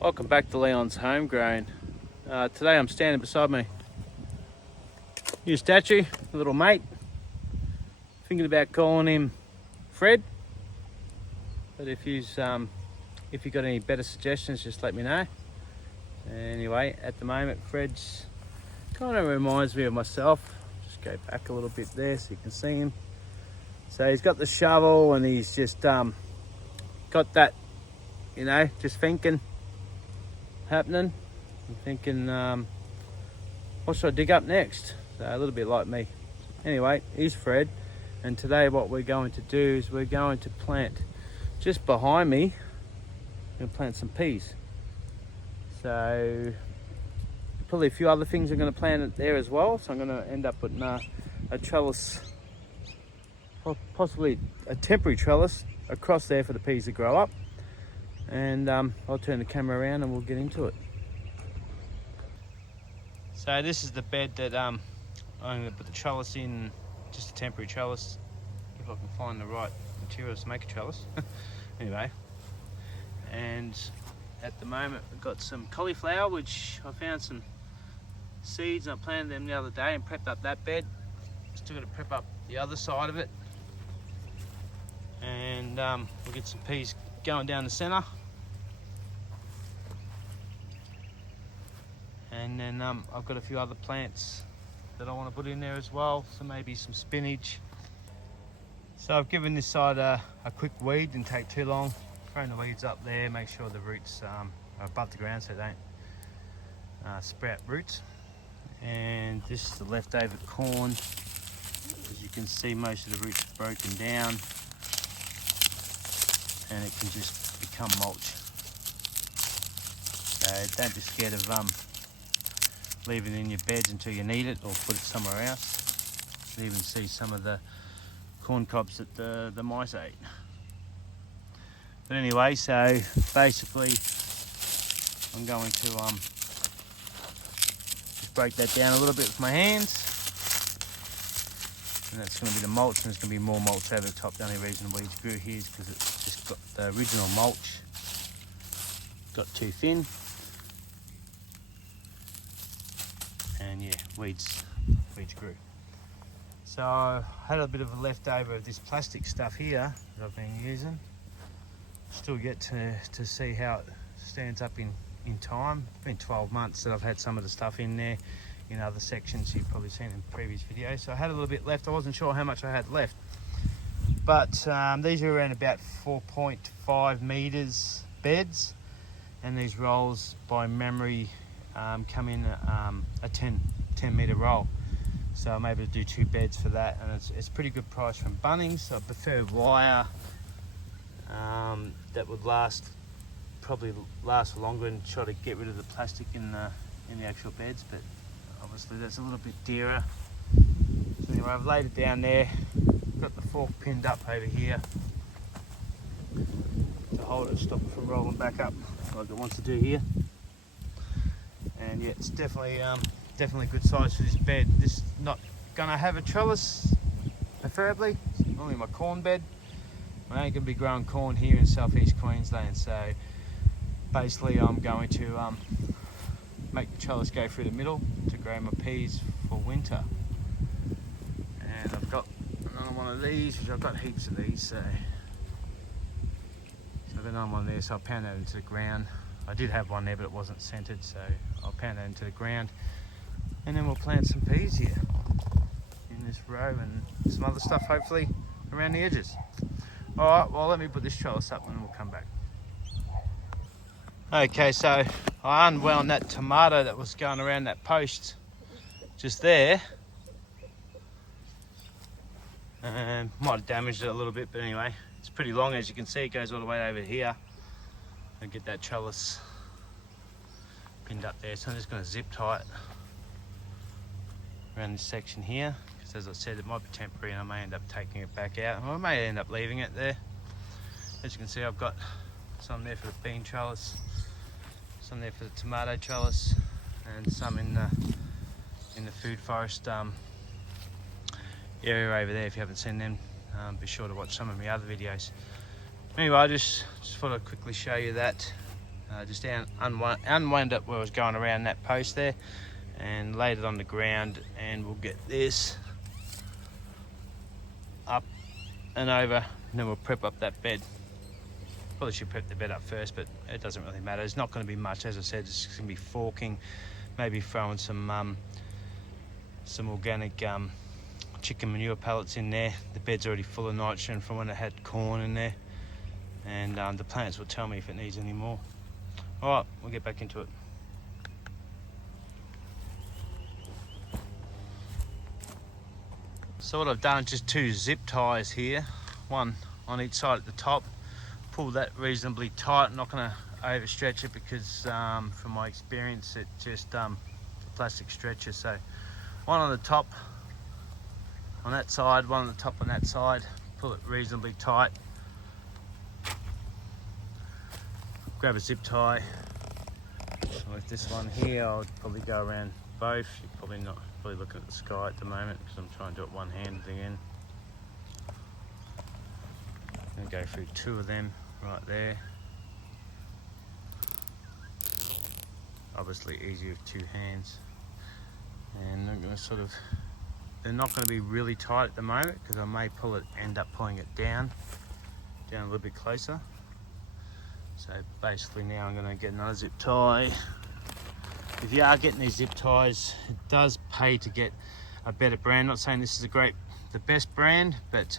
Welcome back to Leon's Homegrown. Today I'm standing beside my new statue, little mate. Thinking about calling him Fred. But if you got any better suggestions, just let me know. Anyway, at the moment Fred's kind of reminds me of myself. Just go back a little bit there so you can see him. So he's got the shovel and he's just got that, just thinking. Happening. I'm thinking, what should I dig up next? So a little bit like me. Anyway, he's Fred, and today what we're going to do is we're going to plant just behind me. I'm going to plant some peas. So probably a few other things I'm going to plant there as well. So I'm going to end up putting a trellis, possibly a temporary trellis, across there for the peas to grow up. And I'll turn the camera around and we'll get into it. So this is the bed that I'm going to put the trellis in, just a temporary trellis, if I can find the right materials to make a trellis. Anyway, and at the moment we've got some cauliflower, which I found some seeds and I planted them the other day and prepped up that bed. Still got to prep up the other side of it, and we'll get some peas going down the centre. And then I've got a few other plants that I want to put in there as well, so maybe some spinach. So I've given this side a quick weed, didn't take too long. Throwing the weeds up there, make sure the roots are above the ground so they don't sprout roots. And this is the leftover corn. As you can see, most of the roots are broken down and it can just become mulch. So don't be scared of leave it in your beds until you need it, or put it somewhere else. You can even see some of the corn cobs that the mice ate. But anyway, so basically I'm going to just break that down a little bit with my hands, and that's going to be the mulch, and there's going to be more mulch over the top. The only reason the weeds grew here is because it's just got the original mulch got too thin. And yeah, weeds grew. So I had a bit of a leftover of this plastic stuff here that I've been using. Still yet to see how it stands up in time. It's been 12 months that I've had some of the stuff in there. In other sections you've probably seen in previous videos. So I had a little bit left. I wasn't sure how much I had left. But these are around about 4.5 meters beds. And these rolls by memory come in a 10 meter roll, so I'm able to do 2 beds for that, and it's a pretty good price from Bunnings. So I prefer wire that would probably last for longer, and try to get rid of the plastic in the actual beds, but obviously that's a little bit dearer. So anyway, I've laid it down there, got the fork pinned up over here to hold it, stop it from rolling back up like it wants to do here. And yeah, it's definitely good size for this bed. This is not gonna have a trellis, preferably. It's only my corn bed. I ain't gonna be growing corn here in southeast Queensland, so basically I'm going to make the trellis go through the middle to grow my peas for winter. And I've got another one of these, which I've got heaps of these, so I've got another one there, so I'll pound that into the ground. I did have one there, but it wasn't centered, so I'll pound that into the ground, and then we'll plant some peas here in this row, and some other stuff hopefully around the edges. All right, well, let me put this trellis up and then we'll come back. Okay, so I unwound that tomato that was going around that post just there, and might have damaged it a little bit, but anyway, it's pretty long. As you can see, it goes all the way over here. I'll get that trellis pinned up there, so I'm just going to zip tie it around this section here, because as I said, it might be temporary and I may end up taking it back out, or I may end up leaving it there. As you can see, I've got some there for the bean trellis, some there for the tomato trellis, and some in the food forest area over there. If you haven't seen them, be sure to watch some of my other videos. Anyway, I just thought I'd quickly show you that Just unwound it where I was going around that post there and laid it on the ground, and we'll get this up and over, and then we'll prep up that bed. Probably should prep the bed up first, but it doesn't really matter. It's not going to be much, as I said. It's just going to be forking, maybe throwing some organic chicken manure pellets in there. The bed's already full of nitrogen from when it had corn in there, and the plants will tell me if it needs any more. All right, we'll get back into it. So what I've done is just 2 zip ties here, one on each side at the top. Pull that reasonably tight. I'm not going to overstretch it because from my experience it just a plastic stretcher. So one on the top on that side, one on the top on that side. Pull it reasonably tight. Grab a zip tie. So with this one here, I'll probably go around both. You're probably looking at the sky at the moment because I'm trying to do it one-handed again. I'm going to go through 2 of them right there. Obviously easier with 2 hands. And I'm going to they're not going to be really tight at the moment because I may end up pulling it down a little bit closer. So basically now I'm going to get another zip tie. If you are getting these zip ties, it does pay to get a better brand. Not saying this is the best brand, but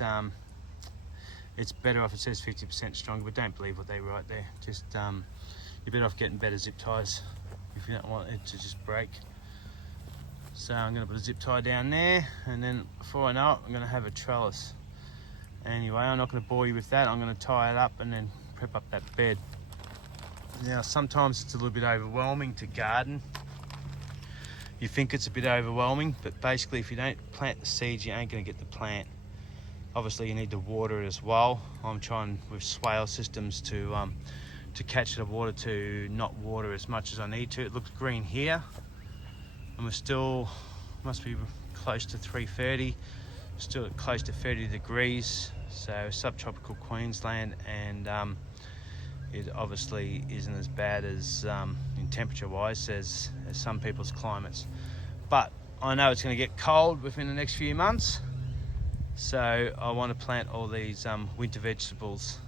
it's better off. It says 50% stronger, but don't believe what they write there. Just you're better off getting better zip ties if you don't want it to just break. So I'm going to put a zip tie down there, and then before I know it, I'm going to have a trellis. Anyway, I'm not going to bore you with that. I'm going to tie it up and then prep up that bed. Now sometimes it's a little bit overwhelming to garden. You think it's a bit overwhelming, but basically if you don't plant the seeds, you ain't going to get the plant. Obviously you need to water it as well. I'm trying with swale systems to catch the water, to not water as much as I need to. It looks green here, and we're still, must be close to 330, still close to 30 degrees. So subtropical Queensland, and it obviously isn't as bad as in temperature wise as some people's climates. But I know it's going to get cold within the next few months, so I want to plant all these winter vegetables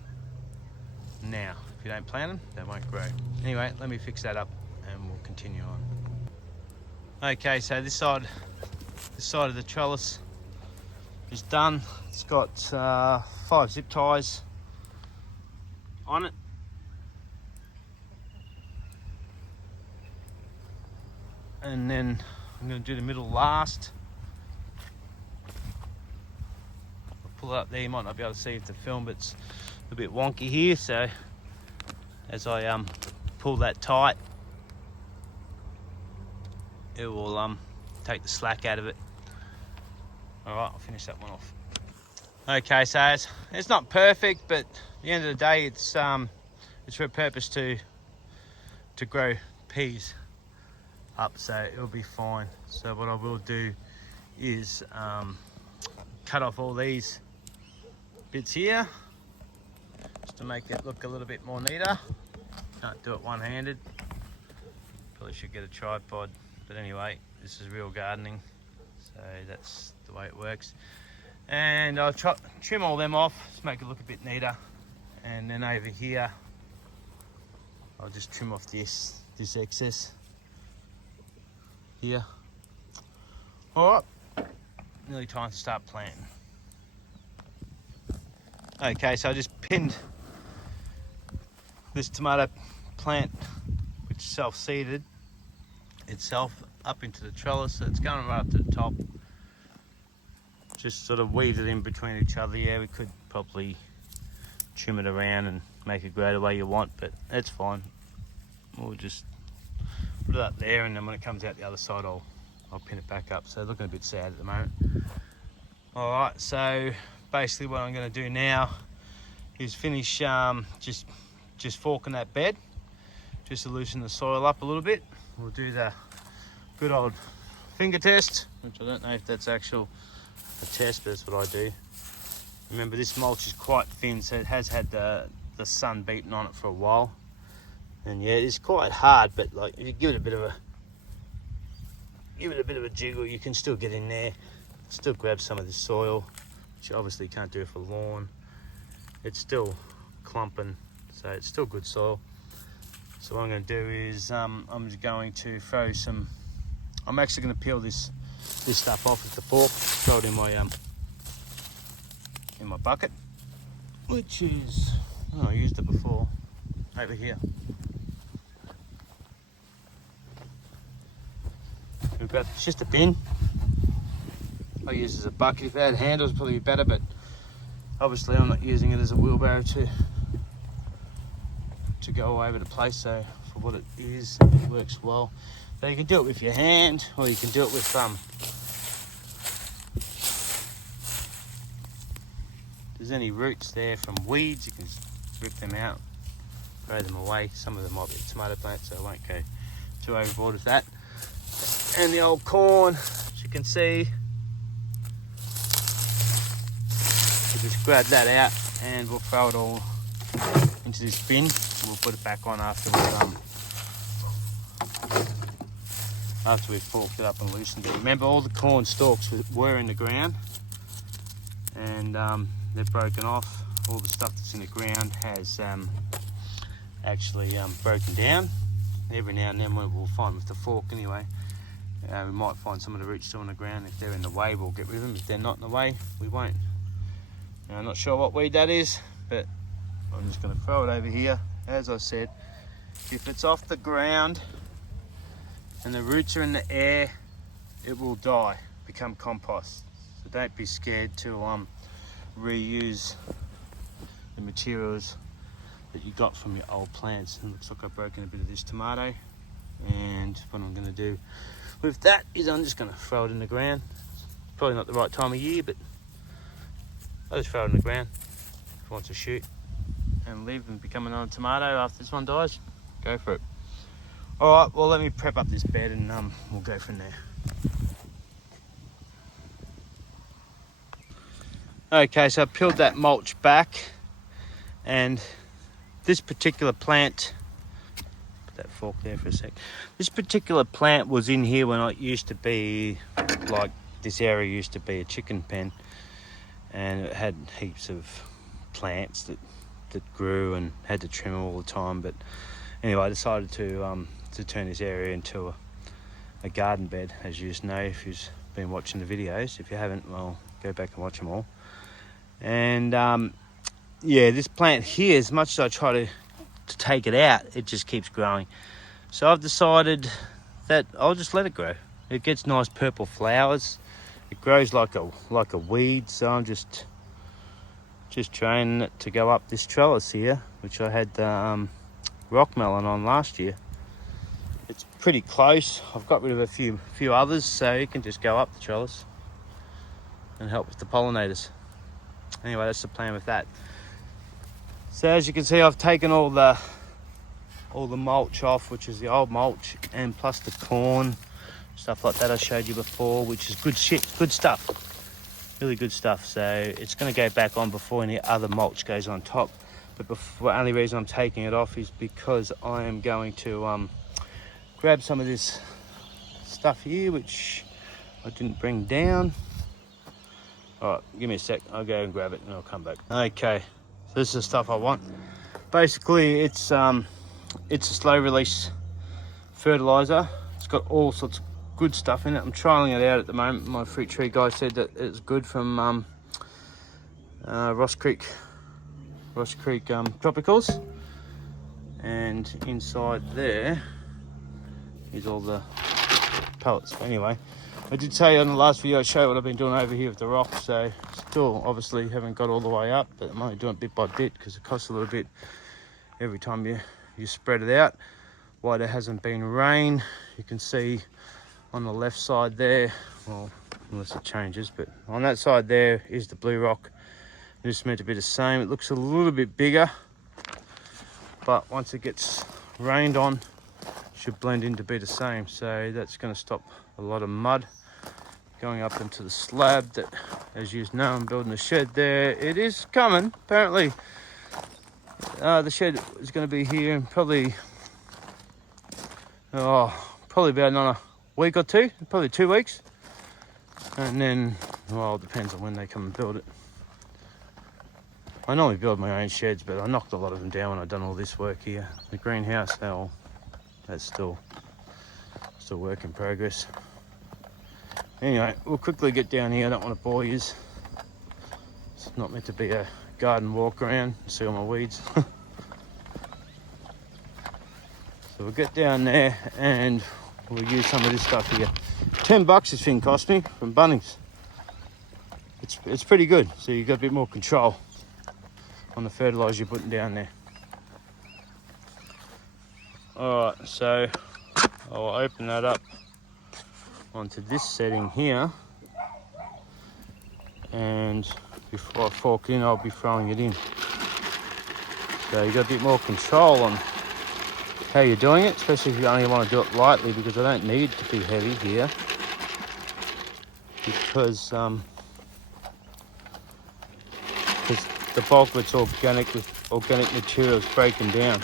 now. If you don't plant them, they won't grow. Anyway, let me fix that up and we'll continue on. Okay, so this side of the trellis is done. It's got 5 zip ties on it. And then I'm going to do the middle last. I'll pull it up there. You might not be able to see if the film, but it's a bit wonky here. So as I pull that tight, it will take the slack out of it. All right, I'll finish that one off. Okay, so it's not perfect, but at the end of the day, it's for a purpose to grow peas up, so it'll be fine. So what I will do is cut off all these bits here just to make it look a little bit more neater. Can't do it one-handed. Probably should get a tripod, but anyway, this is real gardening, so that's the way it works. And I'll trim all them off to make it look a bit neater, and then over here I'll just trim off this excess here. All right, nearly time to start planting. Okay, so I just pinned this tomato plant, which self-seeded itself, up into the trellis, so it's going right up to the top. Just sort of weave it in between each other. Yeah, we could probably trim it around and make it grow the way you want, but that's fine. We'll just put it up there, and then when it comes out the other side, I'll pin it back up. So looking a bit sad at the moment. All right, so basically what I'm going to do now is finish just forking that bed, just to loosen the soil up a little bit. We'll do the good old finger test, which I don't know if that's actual a test, but that's what I do. Remember, this mulch is quite thin, so it has had the sun beaten on it for a while. And yeah, it's quite hard, but like if you give it a bit of a jiggle, you can still get in there, still grab some of the soil, which you obviously can't do for lawn. It's still clumping, so it's still good soil. So what I'm going to do is I'm just going to throw some. I'm actually going to peel this stuff off with the fork, throw it in my bucket, which is, oh, I used it before, over here. It's just a bin. I use it as a bucket. If it had handles, it'd probably be better, but obviously I'm not using it as a wheelbarrow to go all over the place. So for what it is, it works well. So you can do it with your hand, or you can do it with if there's any roots there from weeds, you can rip them out, throw them away. Some of them might be tomato plants, so I won't go too overboard with that. And the old corn, as you can see, we'll just grab that out and we'll throw it all into this bin. We'll put it back on after we've forked it up and loosened it. Remember, all the corn stalks were in the ground, and they're broken off. All the stuff that's in the ground has actually broken down. Every now and then we'll find with the fork anyway. We might find some of the roots still on the ground. If they're in the way, we'll get rid of them. If they're not in the way, we won't. Now, I'm not sure what weed that is, but I'm just going to throw it over here. As I said, if it's off the ground and the roots are in the air, it will die, become compost. So don't be scared to reuse the materials that you got from your old plants. And it looks like I've broken a bit of this tomato, and what I'm going to do with that is I'm just going to throw it in the ground. It's probably not the right time of year, but I'll just throw it in the ground if it wants to shoot and live and become another tomato after this one dies. Go for it. All right, well, let me prep up this bed and we'll go from there. Okay, so I peeled that mulch back, and this particular plant, put that fork there for a sec. This particular plant was in here when it used to be, like this area used to be a chicken pen, and it had heaps of plants that grew and had to trim all the time. But anyway, I decided to turn this area into a garden bed, as you know if you've been watching the videos. If you haven't, well, go back and watch them all. And yeah, this plant here, as much as I try to take it out, it just keeps growing. So I've decided that I'll just let it grow. It gets nice purple flowers. It grows like a weed, so I'm just training it to go up this trellis here, which I had rock melon on last year. It's pretty close. I've got rid of a few others, so it can just go up the trellis and help with the pollinators. Anyway, that's the plan with that. So as you can see, I've taken all the mulch off, which is the old mulch, and plus the corn, stuff like that I showed you before, which is good stuff, really good stuff. So it's going to go back on before any other mulch goes on top. But the only reason I'm taking it off is because I am going to grab some of this stuff here, which I didn't bring down. All right, give me a sec. I'll go and grab it and I'll come back. Okay, so this is the stuff I want. Basically, it's a slow release fertilizer. It's got all sorts of good stuff in it. I'm trialing it out at the moment. My fruit tree guy said that it's good from Ross Creek Tropicals. And inside there is all the pellets. Anyway, I did say on the last video I showed what I've been doing over here with the rock, so still obviously haven't got all the way up, but I'm only doing it bit by bit because it costs a little bit every time you spread it out. Why there hasn't been rain, you can see on the left side there, well, unless it changes, but on that side there is the blue rock. It's meant to be the same. It looks a little bit bigger, but once it gets rained on, it should blend in to be the same. So that's going to stop a lot of mud going up into the slab that, as you know, I'm building a shed there. It is coming, apparently. The shed is going to be here in probably probably about another week or two, probably 2 weeks. And then, well, it depends on when they come and build it. I normally build my own sheds, but I knocked a lot of them down when I've done all this work here. The greenhouse, that's still work in progress. Anyway, we'll quickly get down here. I don't want to bore you. It's not meant to be a garden walk around, see all my weeds. So we'll get down there and we'll use some of this stuff here. $10 this thing cost me from Bunnings. It's pretty good, so you've got a bit more control on the fertiliser you're putting down there. Alright, so I'll open that up onto this setting here, and before I fork in, I'll be throwing it in. So you've got a bit more control on how you're doing it, especially if you only want to do it lightly, because I don't need to be heavy here, because the bulk of it's organic, with organic materials breaking down.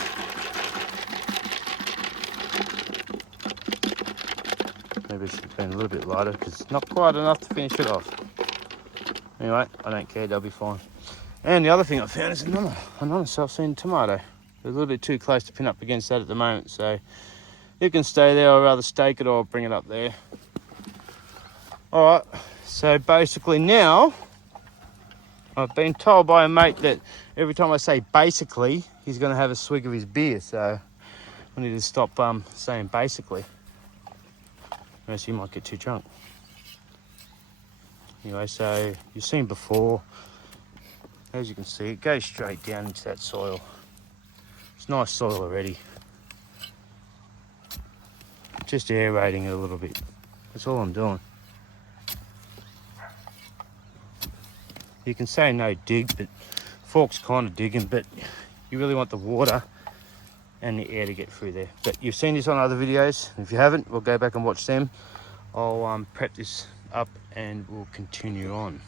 Maybe it should have been a little bit lighter because it's not quite enough to finish it off. Anyway, I don't care, they'll be fine. And the other thing I found is another self-seeding tomato. They're a little bit too close to pin up against that at the moment, so you can stay there, or rather stake it, or bring it up there. Alright, so basically now, I've been told by a mate that every time I say basically, he's going to have a swig of his beer, so I need to stop saying basically. Or else you might get too drunk. Anyway, so you've seen before, as you can see, it goes straight down into that soil. It's nice soil already. Just aerating it a little bit. That's all I'm doing. You can say no dig, but fork's kind of digging, but you really want the water and the air to get through there. But you've seen this on other videos. If you haven't, we'll go back and watch them. I'll prep this up and we'll continue on.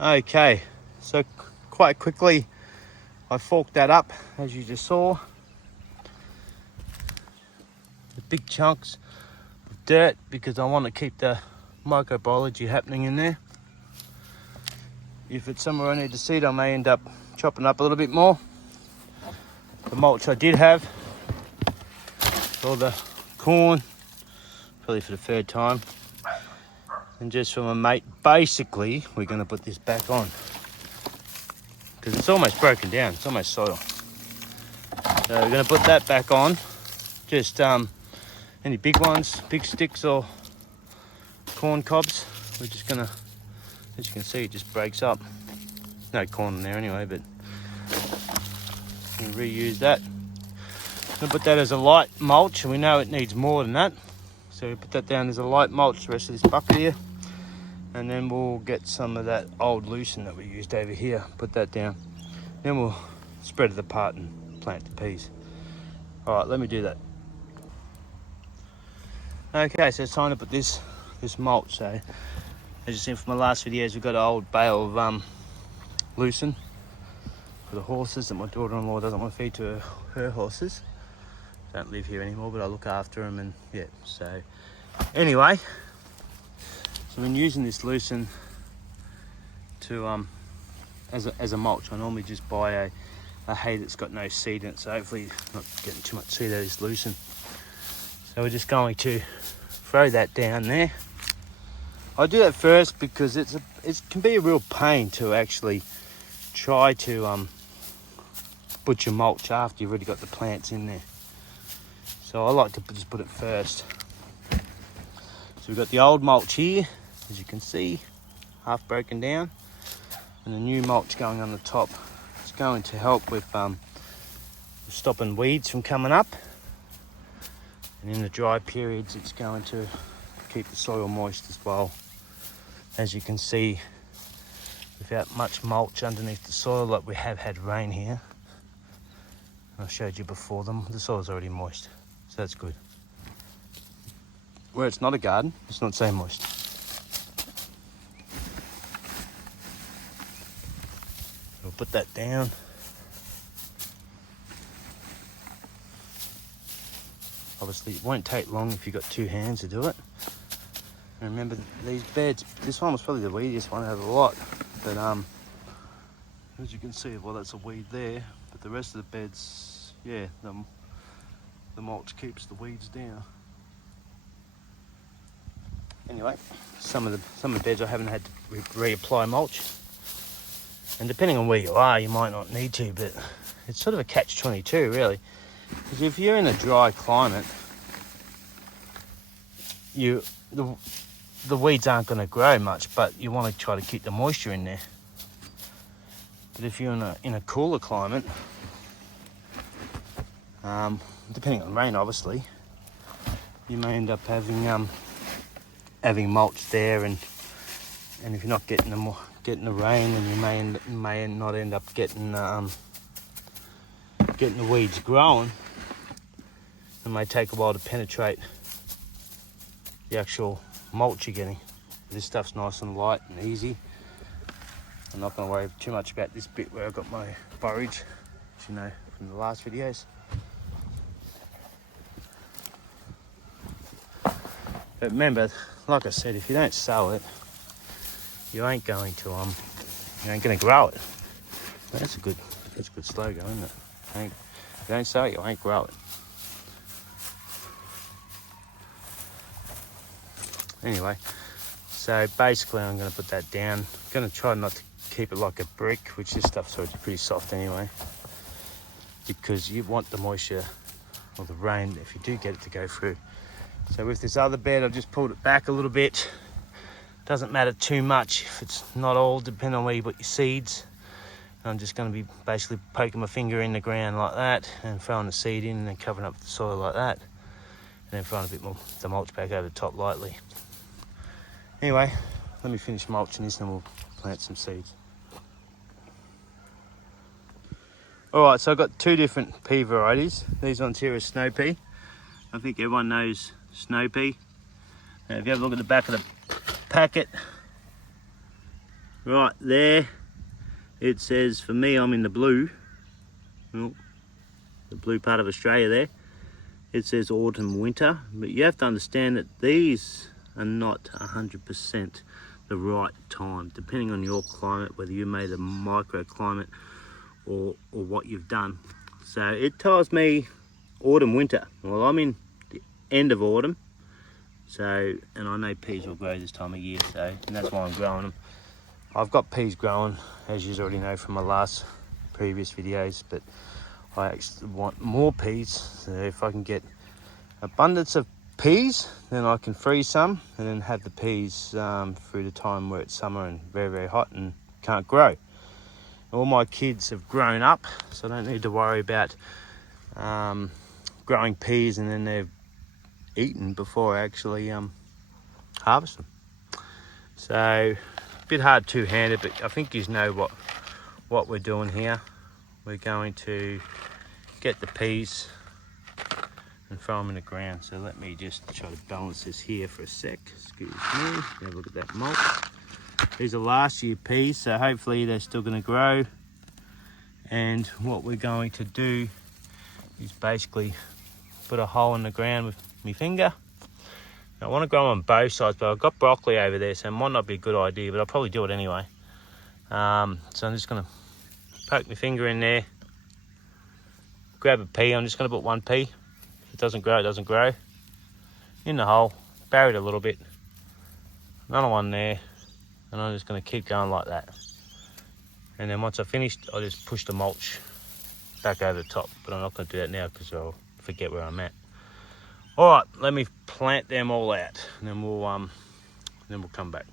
Okay, so quite quickly I forked that up, as you just saw. The big chunks of dirt, because I want to keep the microbiology happening in there. If it's somewhere I need to seed, I may end up chopping up a little bit more. The mulch I did have, all the corn, probably for the third time, and just from a mate, basically we're going to put this back on because it's almost broken down, it's almost soil. So we're going to put that back on. Just any big ones, big sticks or corn cobs, we're just going to, as you can see, it just breaks up. No corn in there anyway, but you can reuse that. We'll put that as a light mulch, and we know it needs more than that. So we put that down as a light mulch, the rest of this bucket here. And then we'll get some of that old lucerne that we used over here, put that down. Then we'll spread it apart and plant the peas. All right, let me do that. Okay, so it's time to put this mulch. So as you seen from my last videos, we've got an old bale of lucerne for the horses that my daughter-in-law doesn't want to feed to her horses. Don't live here anymore, but I look after them, and yeah, so anyway, so I've been using this lucerne to as a mulch. I normally just buy a hay that's got no seed in it, so hopefully not getting too much seed out of this lucerne. So we're just going to throw that down there. I do that first because it can be a real pain to actually try to put your mulch after you've already got the plants in there. So I like to just put it first. So we've got the old mulch here, as you can see, half broken down, and the new mulch going on the top. It's going to help with stopping weeds from coming up, and in the dry periods it's going to keep the soil moist as well. As you can see, without much mulch underneath the soil, like we have had rain here, I showed you before, the soil's already moist, so that's good. Where it's not a garden, it's not so moist. We'll put that down. Obviously, it won't take long if you've got two hands to do it. And remember, these beds, this one was probably the weediest one out of a lot. But as you can see, well, that's a weed there. But the rest of the beds, yeah, the mulch keeps the weeds down. Anyway, some of the beds I haven't had to reapply mulch. And depending on where you are, you might not need to, but it's sort of a catch-22, really. Because if you're in a dry climate, the weeds aren't going to grow much, but you want to try to keep the moisture in there. But if you're in a cooler climate, depending on rain, obviously, you may end up having mulch there, and if you're not getting the rain, then you may not end up getting the weeds growing. It may take a while to penetrate the actual mulch you're getting. This stuff's nice and light and easy. I'm not going to worry too much about this bit where I've got my forage, as you know from the last videos. But remember, like I said, if you don't sow it, you ain't going to grow it. That's a good slogan, isn't it? If you don't sow it, you ain't grow it. Anyway, so basically I'm going to put that down. I'm going to try not to keep it like a brick, which this stuff's already pretty soft anyway, because you want the moisture or the rain, if you do get it, to go through. So with this other bed, I've just pulled it back a little bit. Doesn't matter too much if it's not all, depending on where you put your seeds. I'm just going to be basically poking my finger in the ground like that and throwing the seed in and then covering up the soil like that, and then throwing a bit more of the mulch back over the top lightly. Anyway, let me finish mulching this and then we'll plant some seeds. Alright, so I've got two different pea varieties. These ones here are snow pea. I think everyone knows snow pea. Now if you have a look at the back of the packet, right there, it says, for me, I'm in the blue, well, the blue part of Australia there. It says autumn, winter, but you have to understand that these are not 100% the right time, depending on your climate, whether you made a microclimate or what you've done. So it tells me autumn, winter. Well, I'm in the end of autumn, so, and I know peas will grow this time of year, so, and that's why I'm growing them. I've got peas growing, as you already know from my previous videos, but I actually want more peas. So if I can get abundance of peas, then I can freeze some and then have the peas through the time where it's summer and very, very hot and can't grow. All my kids have grown up, so I don't need to worry about growing peas and then they're eaten before I actually harvest them. So a bit hard two-handed, but I think you know what we're doing here. We're going to get the peas and throw them in the ground. So let me just try to balance this here for a sec. Excuse me. Have a look at that mulch. These are last year peas, so hopefully they're still going to grow. And what we're going to do is basically put a hole in the ground with my finger. Now, I want to grow on both sides, but I've got broccoli over there, so it might not be a good idea, but I'll probably do it anyway. So I'm just going to poke my finger in there, grab a pea. I'm just going to put one pea. If it doesn't grow, it doesn't grow. In the hole, bury it a little bit. Another one there. And I'm just going to keep going like that. And then once I've finished, I'll just push the mulch back over the top. But I'm not going to do that now because I'll forget where I'm at. All right, let me plant them all out, and then we'll come back.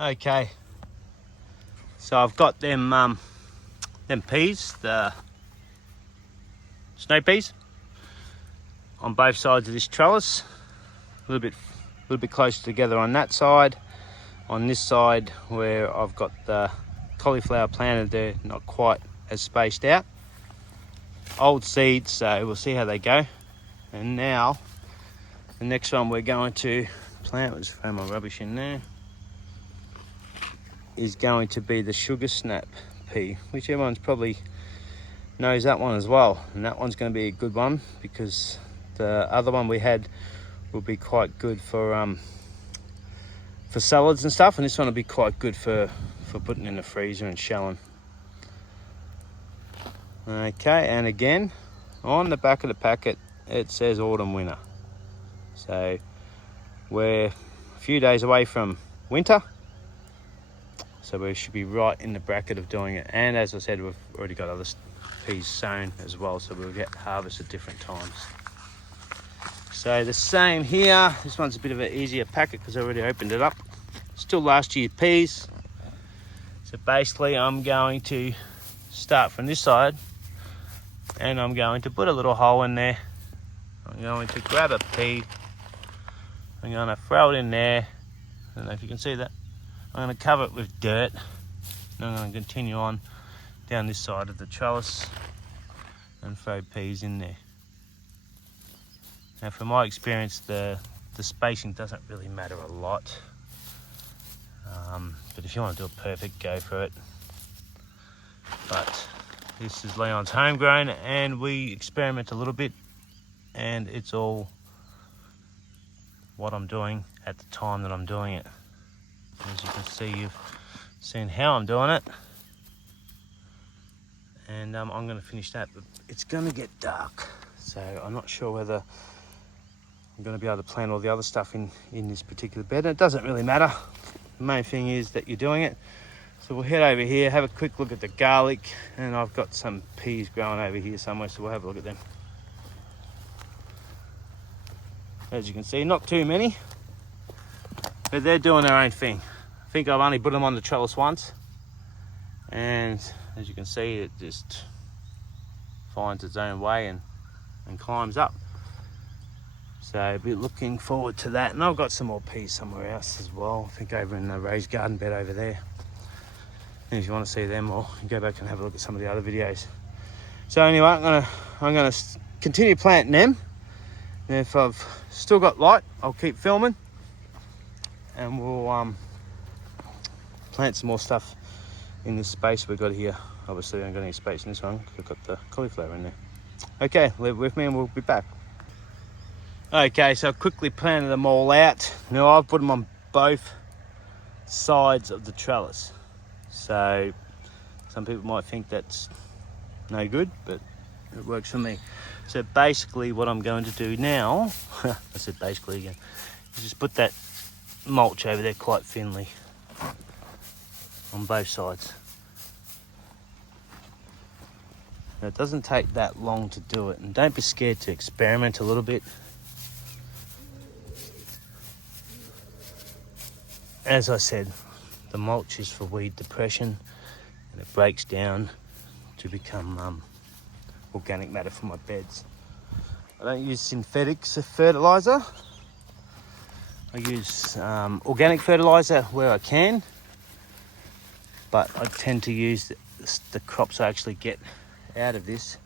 Okay. So I've got them peas, the snow peas, on both sides of this trellis. A little bit closer together on that side. On this side where I've got the cauliflower planted, they're not quite as spaced out. Old seeds, so we'll see how they go. And now, the next one we're going to plant, we'll just throw my rubbish in there, is going to be the sugar snap pea, which everyone's probably knows that one as well. And that one's going to be a good one because The other one we had will be quite good for salads and stuff, and this one will be quite good for putting in the freezer and shelling. Okay, and again, on the back of the packet, it says autumn winter. So we're a few days away from winter, so we should be right in the bracket of doing it. And as I said, we've already got other peas sown as well, so we'll get harvest at different times. So the same here. This one's a bit of an easier packet because I already opened it up. Still last year's peas. So basically I'm going to start from this side, and I'm going to put a little hole in there. I'm going to grab a pea. I'm going to throw it in there. I don't know if you can see that. I'm going to cover it with dirt. And I'm going to continue on down this side of the trellis and throw peas in there. Now from my experience, the spacing doesn't really matter a lot. But if you want to do it perfect, go for it. But this is Leon's homegrown, and we experiment a little bit, and it's all what I'm doing at the time that I'm doing it. As you can see, you've seen how I'm doing it, and I'm going to finish that, but it's going to get dark, so I'm not sure whether I'm going to be able to plant all the other stuff in this particular bed. It doesn't really matter. The main thing is that you're doing it. So we'll head over here, have a quick look at the garlic, and I've got some peas growing over here somewhere, so we'll have a look at them. As you can see, not too many, but they're doing their own thing. I think I've only put them on the trellis once, and as you can see, it just finds its own way and climbs up. So I'll be looking forward to that. And I've got some more peas somewhere else as well. I think over in the raised garden bed over there. And if you want to see them more, you go back and have a look at some of the other videos. So anyway, I'm gonna continue planting them. And if I've still got light, I'll keep filming. And we'll plant some more stuff in this space we've got here. Obviously I haven't got any space in this one because I've got the cauliflower in there. Okay, live with me and we'll be back. Okay, so I quickly planted them all out. Now I've put them on both sides of the trellis. So some people might think that's no good, but it works for me. So basically what I'm going to do now, I said basically again, is just put that mulch over there quite thinly on both sides. Now it doesn't take that long to do it, and don't be scared to experiment a little bit. As I said, the mulch is for weed depression, and it breaks down to become organic matter for my beds. I don't use synthetic fertilizer. I use organic fertilizer where I can, but I tend to use the crops I actually get out of this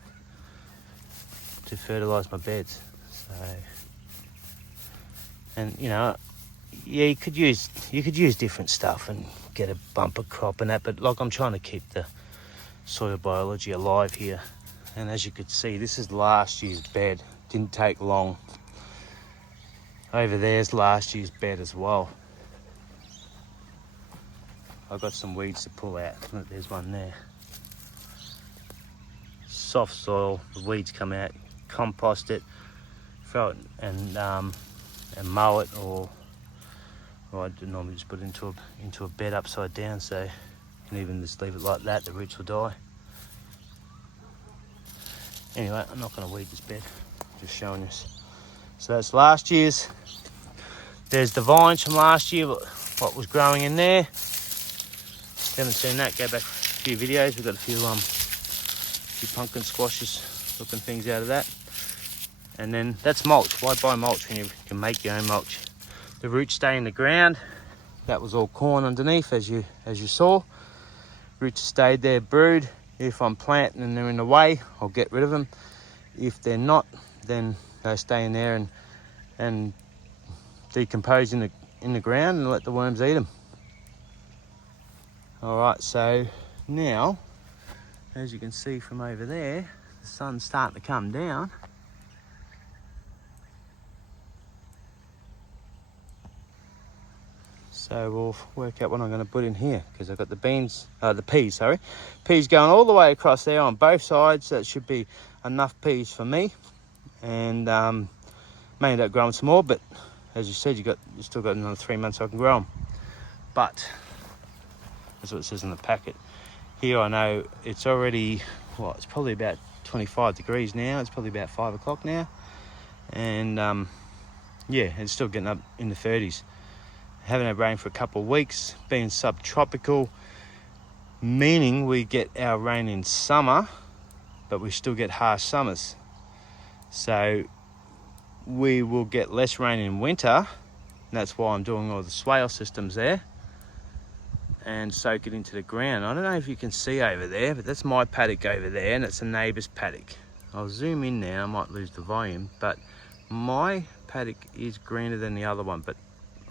to fertilize my beds. So, and you know, yeah, you could use different stuff and get a bumper crop and that, but like I'm trying to keep the soil biology alive here. And as you could see, this is last year's bed. Didn't take long. Over there's last year's bed as well. I've got some weeds to pull out. Look, there's one there. Soft soil, the weeds come out, compost it, throw it and mow it, or I normally just put it into a bed upside down, so you can even just leave it like that, the roots will die. Anyway, I'm not going to weed this bed, just showing you. So that's last year's. There's the vines from last year, what was growing in there. If you haven't seen that, go back a few videos. We've got a few pumpkin squashes looking things out of that. And then that's mulch. Why buy mulch when you can make your own mulch? The roots stay in the ground. That was all corn underneath, as you saw. Roots stayed there, brood. If I'm planting and they're in the way, I'll get rid of them. If they're not, then they stay in there and decompose in the ground and let the worms eat them. All right, so now, as you can see from over there, the sun's starting to come down. So we'll work out what I'm going to put in here, because I've got the peas going all the way across there on both sides. So it should be enough peas for me, and may end up growing some more. But as you said, you still got another 3 months I can grow them. But that's what it says in the packet. Here I know it's already, well, it's probably about 25 degrees now. It's probably about 5 o'clock now, and yeah, it's still getting up in the 30s. Haven't had rain for a couple of weeks, being subtropical, meaning we get our rain in summer, but we still get harsh summers. So we will get less rain in winter, and that's why I'm doing all the swale systems there and soak it into the ground. I don't know if you can see over there, but that's my paddock over there, and it's a neighbour's paddock. I'll zoom in now, I might lose the volume, but my paddock is greener than the other one, but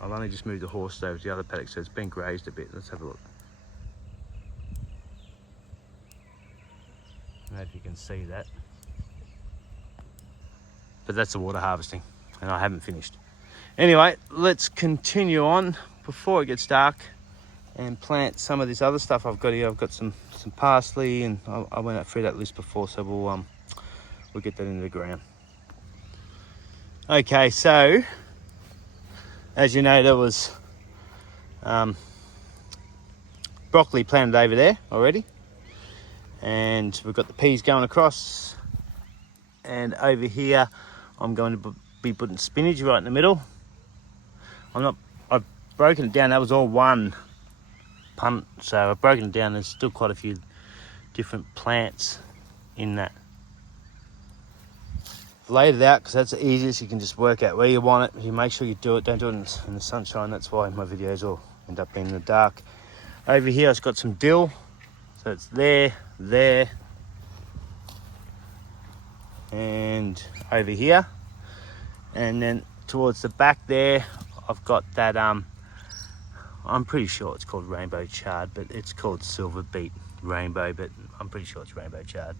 I've only just moved the horse over to the other paddock, so it's been grazed a bit. Let's have a look. I don't know if you can see that. But that's the water harvesting, and I haven't finished. Anyway, let's continue on before it gets dark and plant some of this other stuff I've got here. I've got some parsley, and I went through that list before, so we'll get that into the ground. Okay, so as you know, there was broccoli planted over there already, and we've got the peas going across, and over here I'm going to be putting spinach right in the middle. I've broken it down. That was all one punt, so I've broken it down. There's still quite a few different plants in that. Laid it out because that's the easiest. You can just work out where you want it. You make sure you do it. Don't do it in the sunshine. That's why my videos all end up being in the dark. Over here I've got some dill, so it's there, and over here, and then towards the back there I've got that I'm pretty sure it's called rainbow chard, but it's called silver beet rainbow, but I'm pretty sure it's rainbow chard.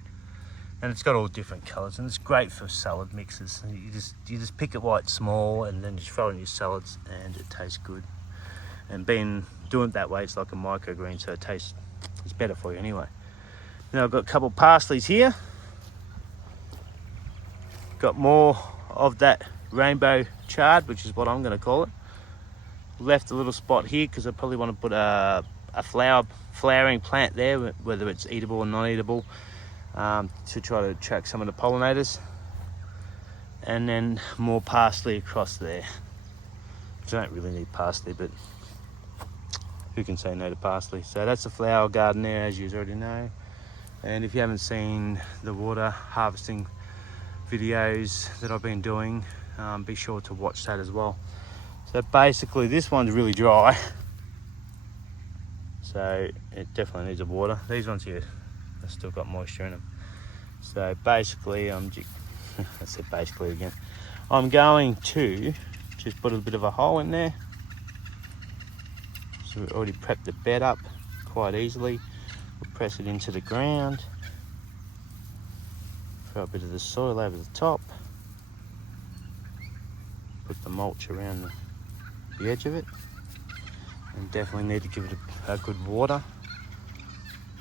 And it's got all different colours, and it's great for salad mixes. You just pick it while it's small, and then just throw it in your salads, and it tastes good. And doing it that way, it's like a microgreen, so it's better for you anyway. Now I've got a couple of parsleys here. Got more of that rainbow chard, which is what I'm going to call it. Left a little spot here because I probably want to put a flowering plant there, whether it's eatable or non-eatable, to try to attract some of the pollinators. And then more parsley across there. I don't really need parsley, but who can say no to parsley? So that's a flower garden there, as you already know. And if you haven't seen the water harvesting videos that I've been doing, be sure to watch that as well. So basically this one's really dry, so it definitely needs a water. These ones here have still got moisture in them. So basically I said basically again, I'm going to just put a bit of a hole in there. So we've already prepped the bed up quite easily. We'll press it into the ground, throw a bit of the soil over the top, put the mulch around the edge of it, and definitely need to give it a good water.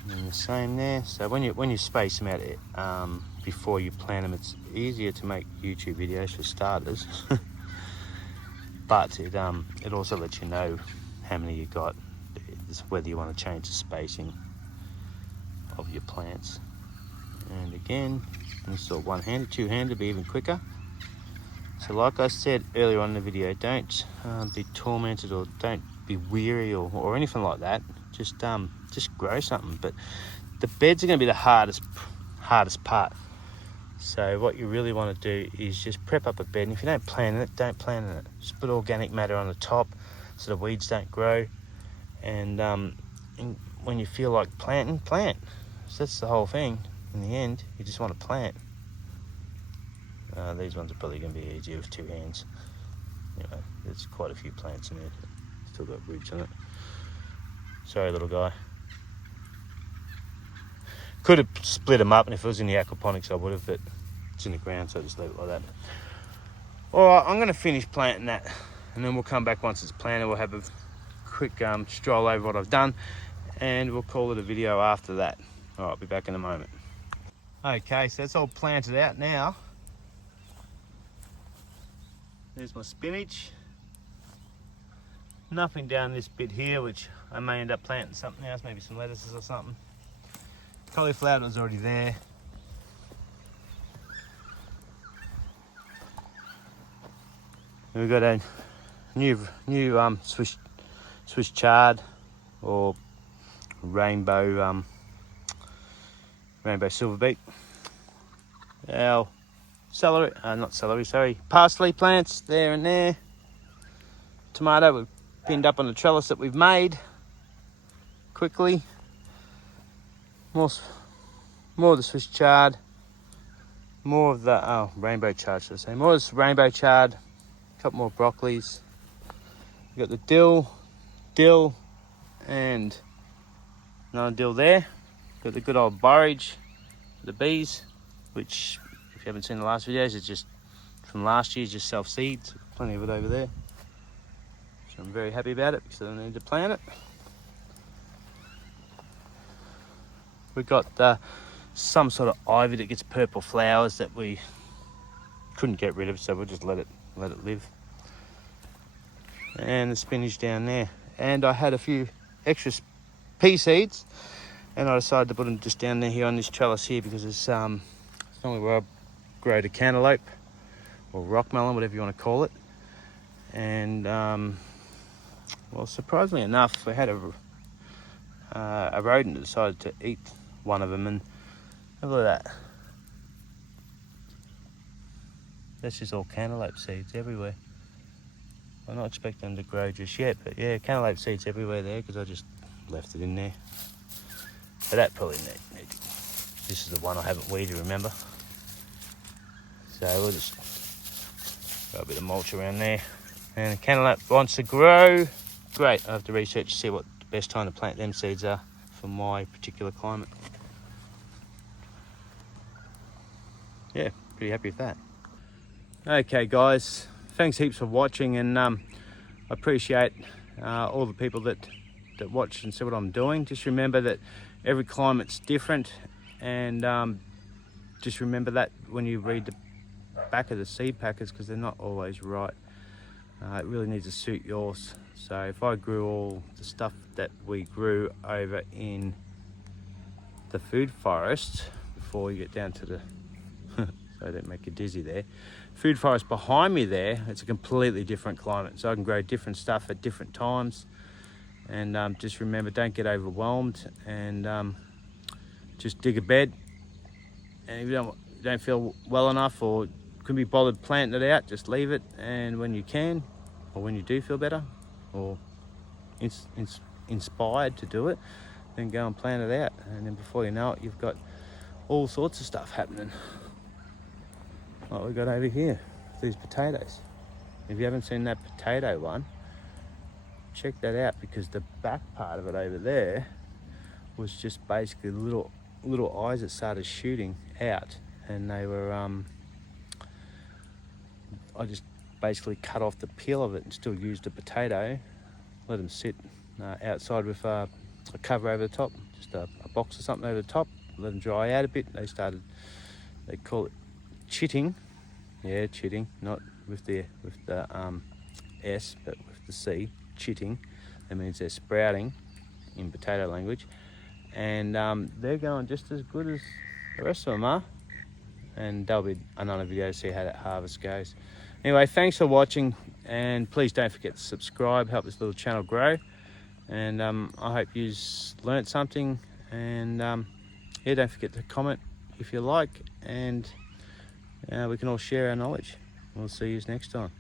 And the same there. So when you space them out before you plant them, it's easier to make YouTube videos for starters. But it also lets you know how many you got, whether you want to change the spacing of your plants. And again, install one-handed, two-handed, be even quicker. So like I said earlier on in the video, don't be tormented or don't be weary or anything like that. Just grow something. But the beds are going to be the hardest part. So what you really want to do is just prep up a bed, and if you don't plant in it, don't plant in it. Just put organic matter on the top so the weeds don't grow. And when you feel like planting, plant. So that's the whole thing. In the end, you just want to plant. These ones are probably going to be easier with two hands. Anyway, there's quite a few plants in there. Still got roots in it. Sorry, little guy. Could have split them up, and if it was in the aquaponics I would have, but it's in the ground, so I just leave it like that. Alright, I'm going to finish planting that, and then we'll come back once it's planted. We'll have a quick stroll over what I've done, and we'll call it a video after that. All right, I'll be back in a moment. Okay, so that's all planted out now. There's my spinach. Nothing down this bit here, which I may end up planting something else, maybe some lettuces or something. Cauliflower was already there. We've got a new Swiss chard, or rainbow silver beet. Our celery, parsley plants there and there. Tomato we've pinned up on the trellis that we've made quickly. More of the Swiss chard. More of the rainbow chard, should I say? More of this rainbow chard. A couple more broccolis. We've got the dill, and another dill there. Got the good old borage, the bees, which if you haven't seen the last videos, it's just from last year, just self-seeds. Plenty of it over there. So I'm very happy about it because I don't need to plant it. We've got some sort of ivy that gets purple flowers that we couldn't get rid of, so we'll just let it live. And the spinach down there. And I had a few extra pea seeds, and I decided to put them just down there here on this trellis here because it's normally where I grow the cantaloupe or rock melon, whatever you want to call it. And well, surprisingly enough, we had a rodent that decided to eat one of them, and have a look at that. That's just all cantaloupe seeds everywhere. I'm not expecting them to grow just yet, but yeah, cantaloupe seeds everywhere there because I just left it in there. But that probably need. This is the one I haven't weeded, remember? So we'll just throw a bit of mulch around there. And the cantaloupe wants to grow. Great, I have to research to see what the best time to plant them seeds are for my particular climate. Yeah, pretty happy with that. Okay guys, thanks heaps for watching, and I appreciate all the people that watch and see what I'm doing. Just remember that every climate's different, and just remember that when you read the back of the seed packets, because they're not always right. It really needs to suit yours. So if I grew all the stuff that we grew over in the food forest, before you get down to the so I don't make you dizzy there, food forest behind me there, it's a completely different climate, so I can grow different stuff at different times. And just remember, don't get overwhelmed, and just dig a bed, and if you don't feel well enough or couldn't be bothered planting it out, just leave it, and when you can, or when you do feel better or inspired to do it, then go and plant it out, and then before you know it, you've got all sorts of stuff happening, like we've got over here, these potatoes. If you haven't seen that potato one, check that out, because the back part of it over there was just basically little eyes that started shooting out, and they were I just basically cut off the peel of it and still used the potato, let them sit outside with a cover over the top, just a box or something over the top, let them dry out a bit. They call it chitting. Yeah, chitting, not with the S, but with the C, chitting. That means they're sprouting in potato language, and they're going just as good as the rest of them are. And there'll be another video to see how that harvest goes. Anyway, thanks for watching, and please don't forget to subscribe, help this little channel grow. And I hope you learnt something, and yeah, don't forget to comment if you like, and we can all share our knowledge. We'll see you next time.